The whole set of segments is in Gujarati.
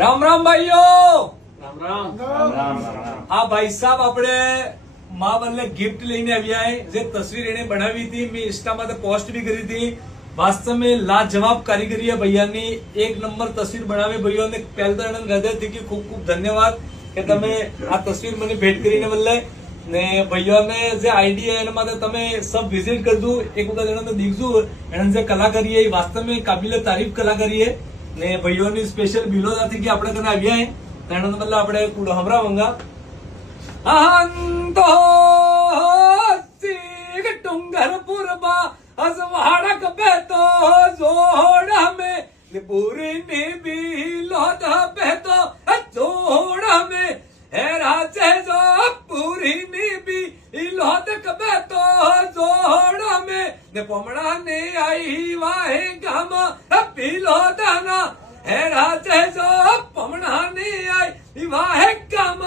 રામ રામ ભાઈઓ. રામ રામ. આ ભાઈ સાહેબ આપણે મા બદલે ગિફ્ટ લઈને આવ્યા હે. જે તસવીર એને બનાવી હતી મેં ઇન્સ્ટામાં તો પોસ્ટ भी કરી હતી. वास्तव में लाजवाब कारीगरी है भैया ની. એક નંબર તસવીર બનાવી ભૈયો ને. પહેલા તો એને હૃદયથી ખૂબ ખૂબ ધન્યવાદ કે તમે આ તસવીર મને ભેટ કરીને મળે ને ભૈયાને જે આઈડિયા એના માટે તમે સબ વિઝિટ કરજો. એક વખત એને દીખજો એને જે કલાકારી है वास्तव में काबिल तारीफ कलाकारी है ને ભૈયોની સ્પેશિયલ બિલોદાથી કે આપણે કને આવ્યા હે એનો મતલબ આપણે કુડો હમરા મંગા અંતો સિગ ડુંગરપુર બા અસવાડક બેતો જોડ મે પૂરી ની બિલોદ બેતો જોડ મે હે રાજે જો પૂરી ની બિલોદ બેતો જોડ મે ને પોમડા ને આઈ વાહે ગામ બિલોદના હે રાજે જો પોમડા ને આઈ વાહે ગામ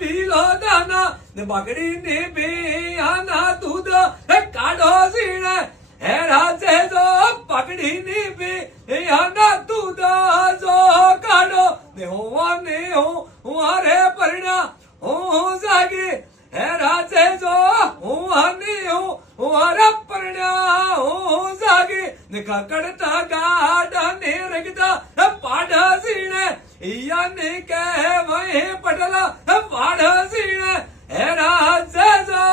બિલોદના ને બાગડી ને બેહાના દૂધ કાઢો સીણે હે રાજે જો બાગડી ને બેહાના દૂધ જો કાઢો ને હોવાને હું હારે પરણા હું જાગી હે રાજે જો હું હની હું હારે પરણા હું જાગી ને કાકડતા ગાડા ને રગતા પાડા સીણે ઈયા ને કહેવાય પડલા પાડા સીણે હે રાજે જો